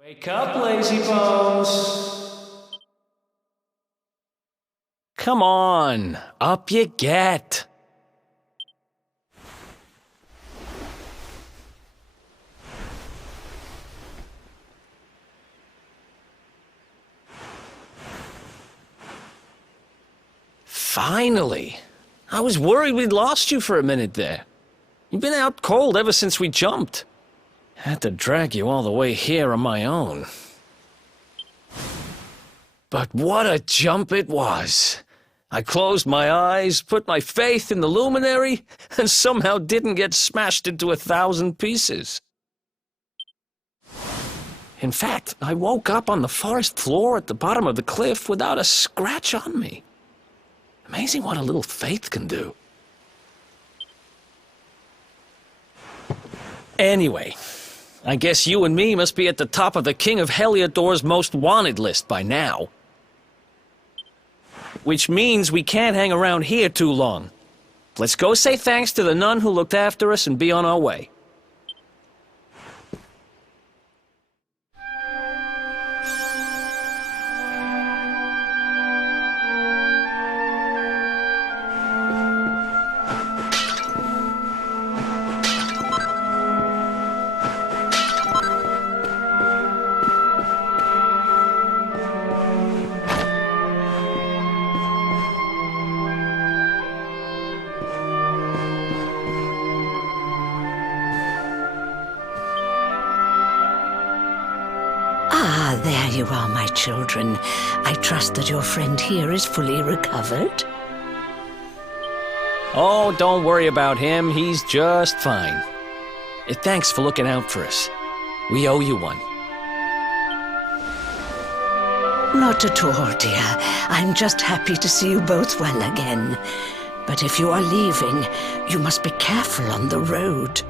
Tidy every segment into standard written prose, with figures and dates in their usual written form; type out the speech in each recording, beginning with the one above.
Wake up, lazy bones! Come on, up you get. Finally! I was worried we'd lost you for a minute there. You've been out cold ever since we jumped. Had to drag you all the way here on my own. But what a jump it was! I closed my eyes, put my faith in the luminary, and somehow didn't get smashed into 1,000 pieces. In fact, I woke up on the forest floor at the bottom of the cliff without a scratch on me. Amazing what a little faith can do. Anyway, I guess you and me must be at the top of the King of Hellador's most wanted list by now. Which means we can't hang around here too long. Let's go say thanks to the nun who looked after us and be on our way. Ah, there you are, my children. I trust that your friend here is fully recovered. Oh, don't worry about him. He's just fine. Thanks for looking out for us. We owe you one. Not at all, dear. I'm just happy to see you both well again. But if you are leaving, you must be careful on the road.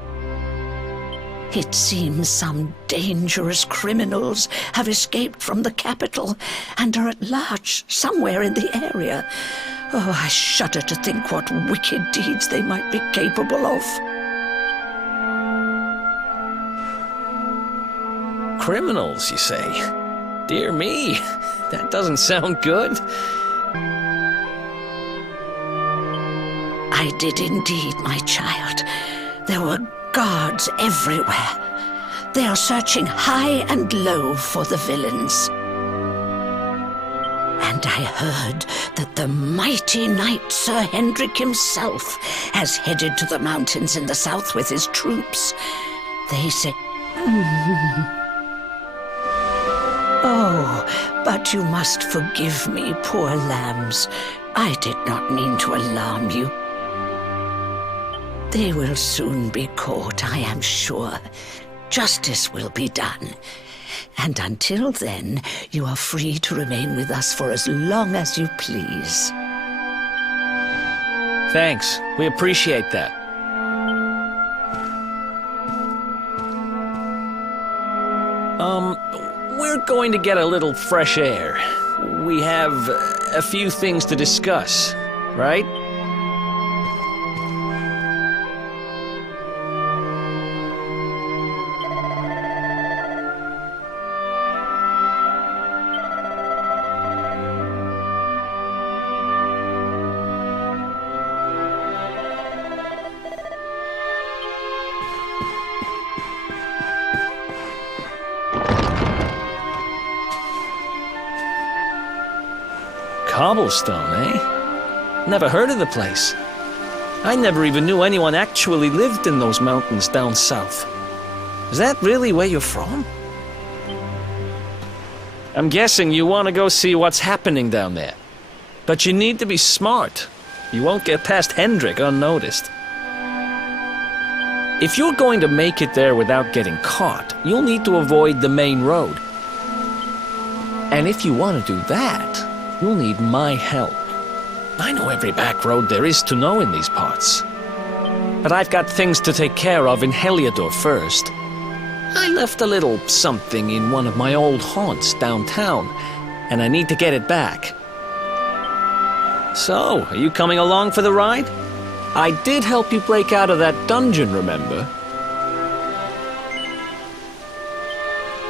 It seems some dangerous criminals have escaped from the capital and are at large somewhere in the area. Oh, I shudder to think what wicked deeds they might be capable of. Criminals, you say? Dear me, that doesn't sound good. I did indeed, my child. There were guards everywhere. They are searching high and low for the villains. And I heard that the mighty knight Sir Hendrik himself has headed to the mountains in the south with his troops. They say... Oh, but you must forgive me, poor lambs. I did not mean to alarm you. They will soon be caught, I am sure. Justice will be done. And until then, you are free to remain with us for as long as you please. Thanks. We appreciate that. We're going to get a little fresh air. We have a few things to discuss, right? Cobblestone, eh? Never heard of the place. I never even knew anyone actually lived in those mountains down south. Is that really where you're from? I'm guessing you want to go see what's happening down there. But you need to be smart. You won't get past Hendrik unnoticed. If you're going to make it there without getting caught, you'll need to avoid the main road. And if you want to do that, you'll need my help. I know every back road there is to know in these parts. But I've got things to take care of in Hellador first. I left a little something in one of my old haunts downtown, and I need to get it back. So, are you coming along for the ride? I did help you break out of that dungeon, remember?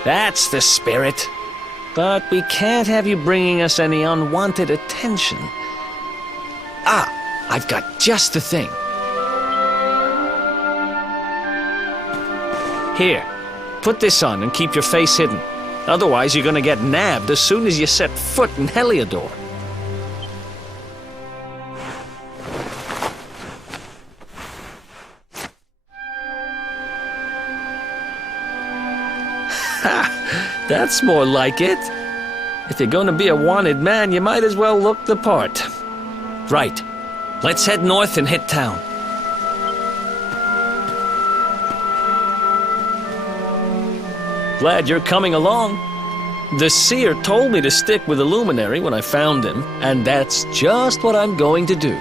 That's the spirit. But we can't have you bringing us any unwanted attention. Ah, I've got just the thing. Here, put this on and keep your face hidden. Otherwise, you're gonna get nabbed as soon as you set foot in Hellador. Ha! That's more like it. If you're gonna be a wanted man, you might as well look the part. Right. Let's head north and hit town. Glad you're coming along. The seer told me to stick with the luminary when I found him, and that's just what I'm going to do.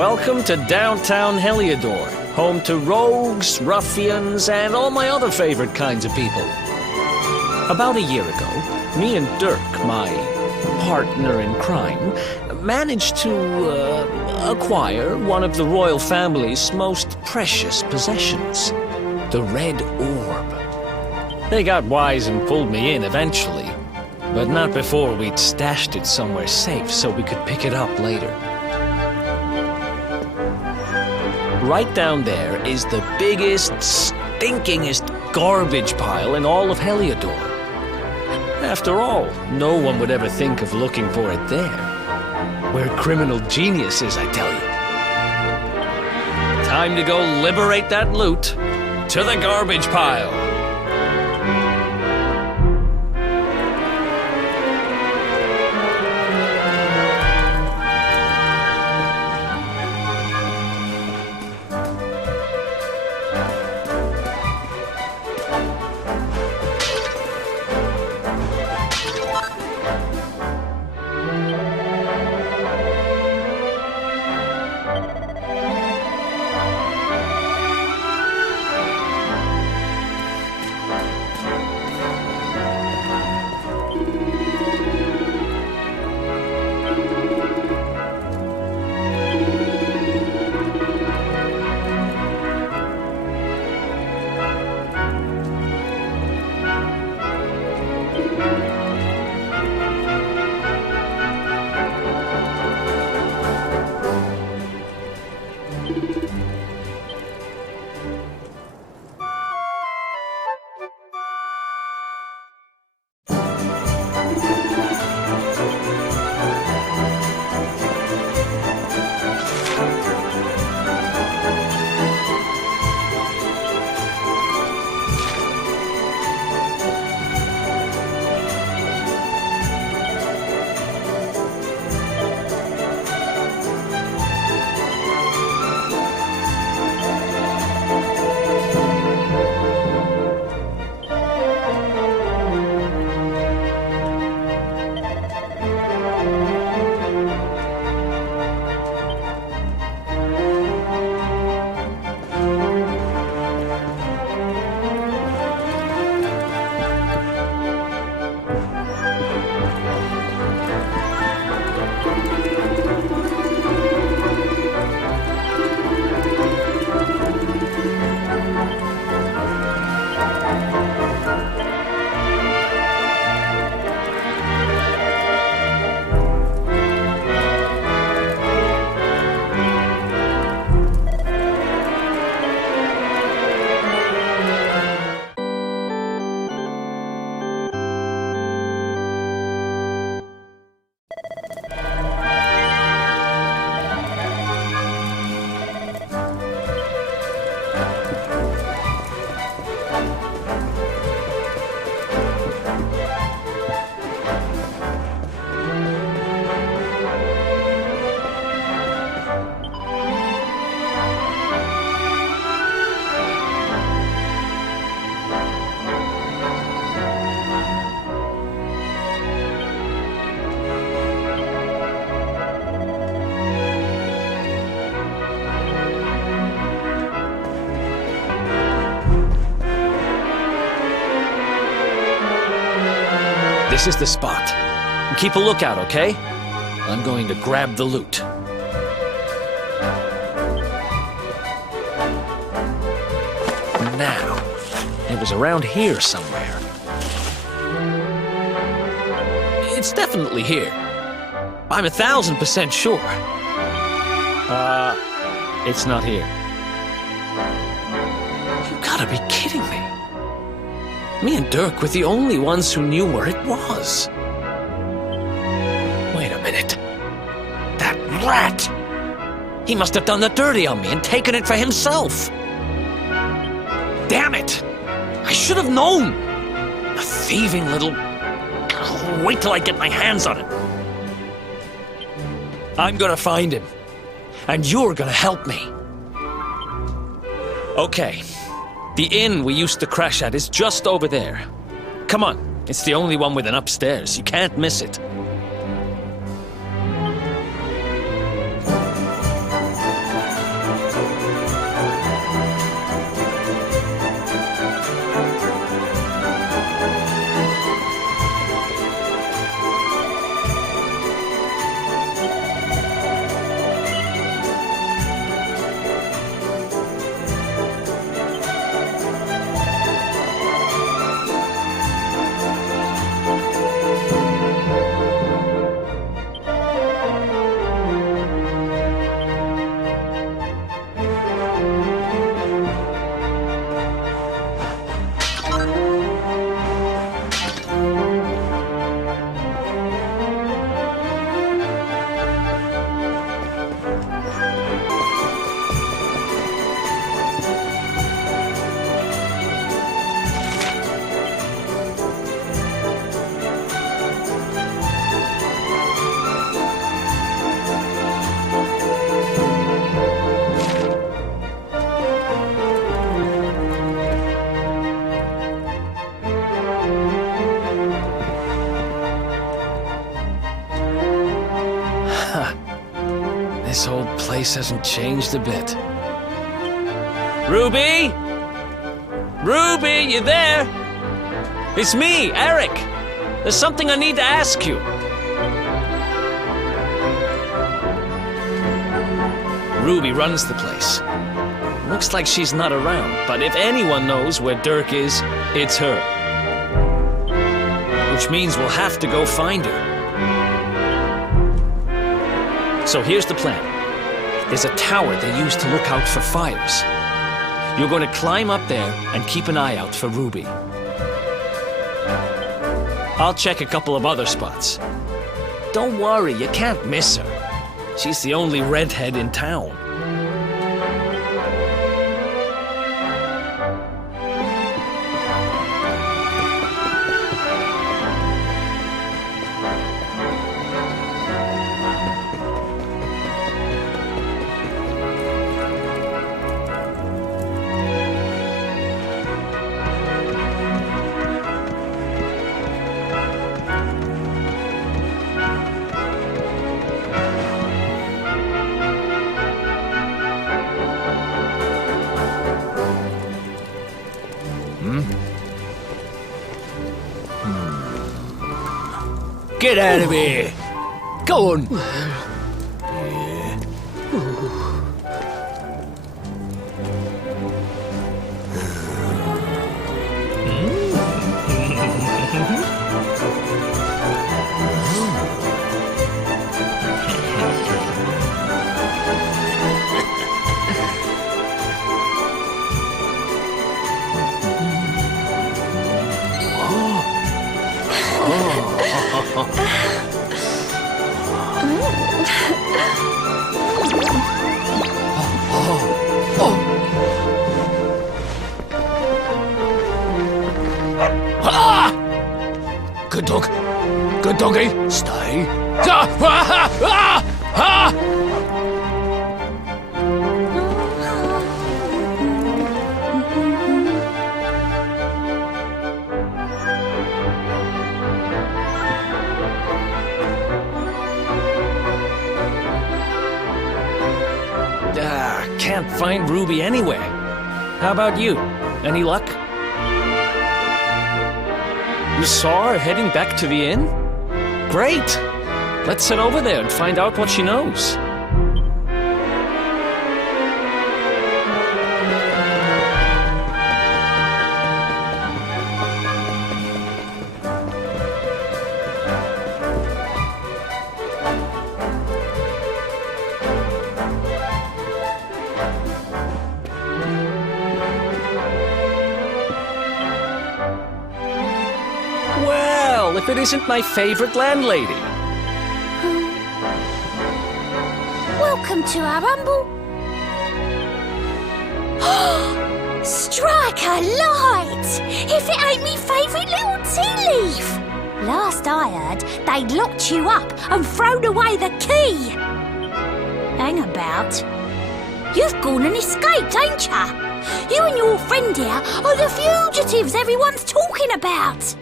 Welcome to downtown Hellador, home to rogues, ruffians, and all my other favorite kinds of people. About a year ago, me and Dirk, my partner in crime, managed to acquire one of the royal family's most precious possessions, the Red Orb. They got wise and pulled me in eventually, but not before we'd stashed it somewhere safe so we could pick it up later. Right down there is the biggest, stinkingest garbage pile in all of Hellador. After all, no one would ever think of looking for it there. We're criminal geniuses, I tell you. Time to go liberate that loot to the garbage pile. This is the spot. Keep a lookout, okay? I'm going to grab the loot. Now, it was around here somewhere. It's definitely here. I'm 1,000% sure. It's not here. You gotta be kidding me. Me and Dirk were the only ones who knew where it was. Wait a minute. That rat! He must have done the dirty on me and taken it for himself. Damn it! I should have known! A thieving little... Wait till I get my hands on it. I'm gonna find him. And you're gonna help me. Okay. The inn we used to crash at is just over there. Come on, it's the only one with an upstairs. You can't miss it. place hasn't changed a bit. Ruby? Ruby, you there? It's me, Eric. There's something I need to ask you. Ruby runs the place. Looks like she's not around, but if anyone knows where Dirk is, it's her. Which means we'll have to go find her. So here's the plan. There's a tower they use to look out for fires. You're going to climb up there and keep an eye out for Ruby. I'll check a couple of other spots. Don't worry, you can't miss her. She's the only redhead in town. Get out of here! Go on! Good dog. Good doggy. Stay. Can't find Ruby anywhere. How about you? Any luck? You saw her heading back to the inn? Great! Let's head over there and find out what she knows. Well, if it isn't my favorite landlady. Welcome to our humble... Strike a light! If it ain't me favourite little tea leaf! Last I heard, they'd locked you up and thrown away the key! Hang about. You've gone and escaped, ain't ya? You and your friend here are the fugitives everyone's talking about!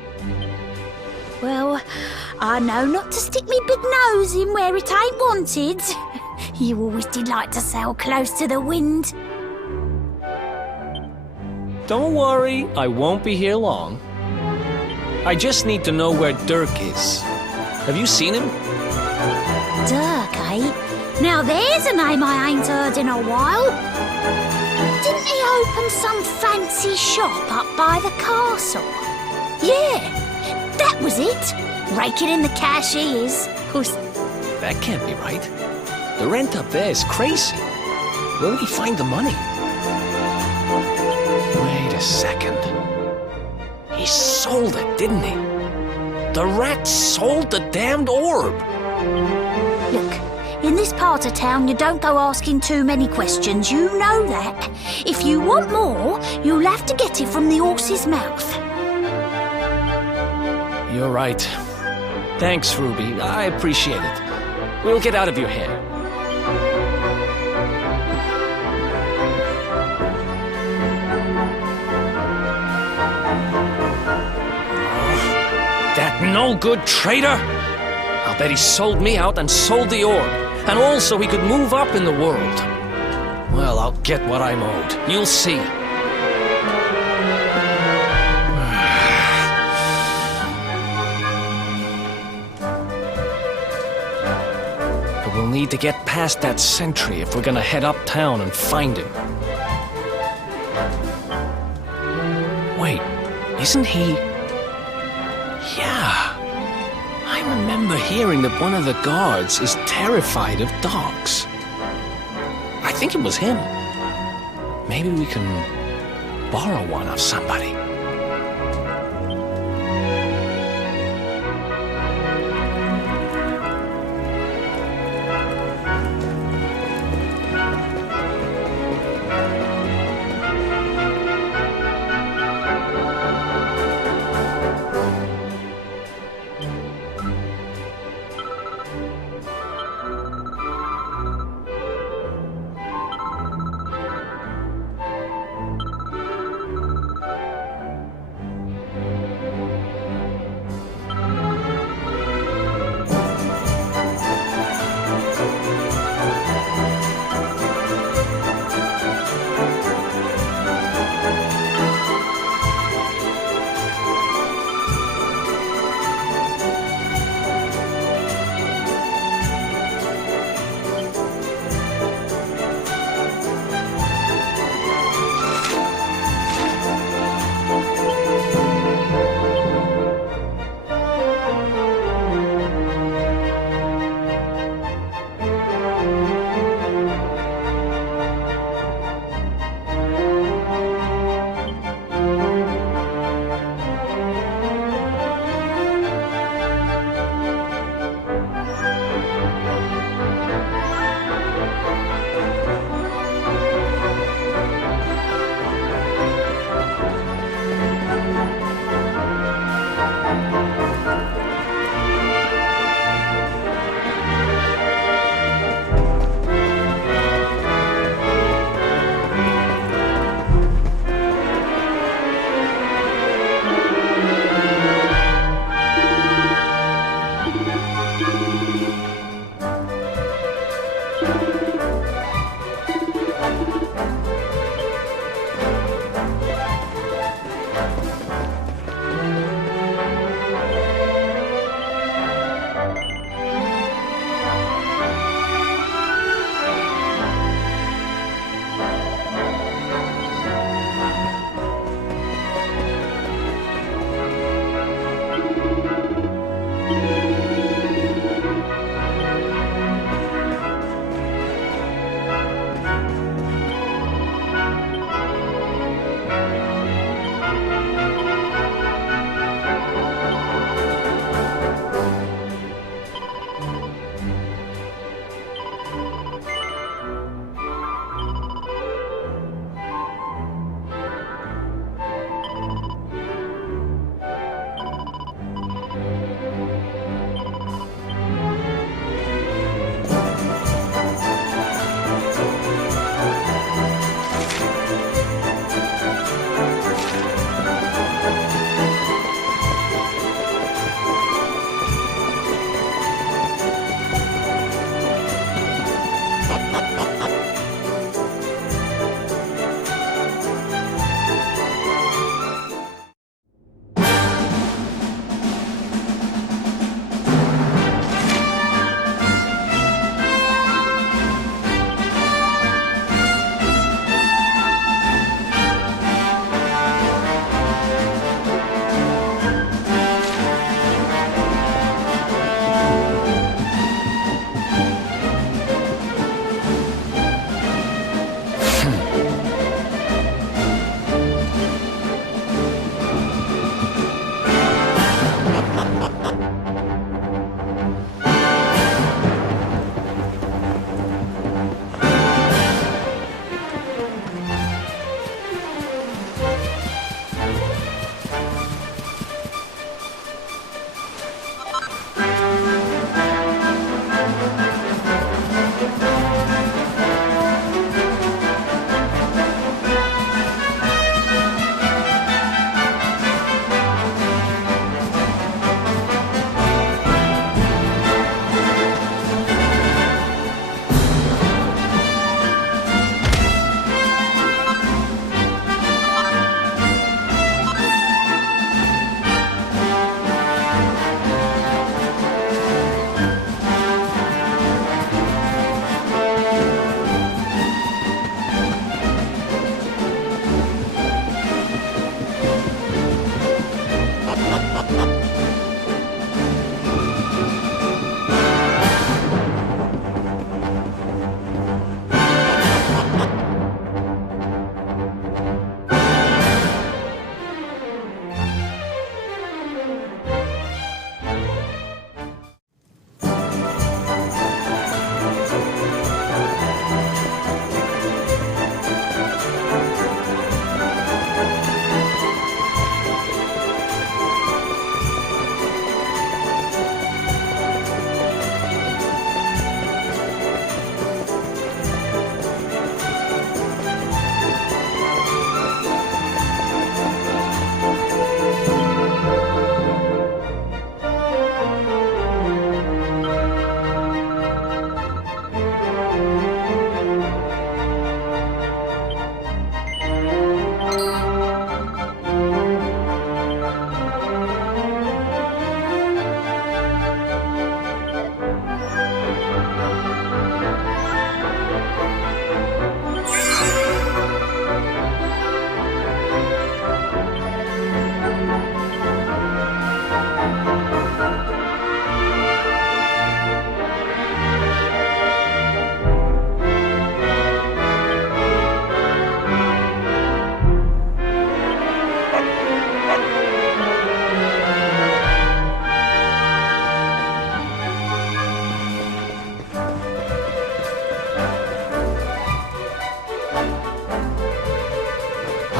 Well, I know not to stick me big nose in where it ain't wanted. You always did like to sail close to the wind. Don't worry, I won't be here long. I just need to know where Dirk is. Have you seen him? Dirk, eh? Now there's a name I ain't heard in a while. Didn't he open some fancy shop up by the castle? Yeah, that was it. Raking in the cash he is. That can't be right. The rent up there is crazy. Where would he find the money? Wait a second. He sold it, didn't he? The rat sold the damned orb. Look, in this part of town you don't go asking too many questions, you know that. If you want more, you'll have to get it from the horse's mouth. You're right. Thanks, Ruby. I appreciate it. We'll get out of your hair. That no-good traitor! I'll bet he sold me out and sold the orb. And all so he could move up in the world. Well, I'll get what I'm owed. You'll see. But we'll need to get past that sentry if we're gonna head uptown and find him. Wait, isn't he... Yeah. I remember hearing that one of the guards is terrified of dogs. I think it was him. Maybe we can borrow one of somebody.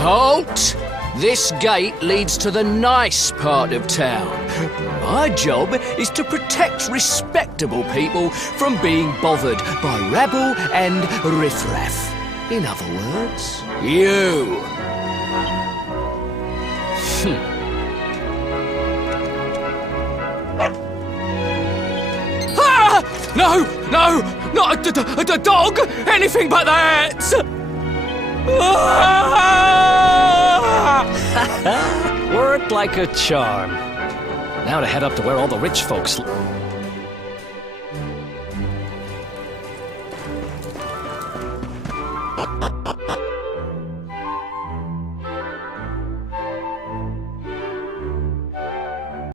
Halt! This gate leads to the nice part of town. My job is to protect respectable people from being bothered by rabble and riffraff. In other words, you. Ah! No! No! Not a dog! Anything but that! Worked like a charm. Now to head up to where all the rich folks live.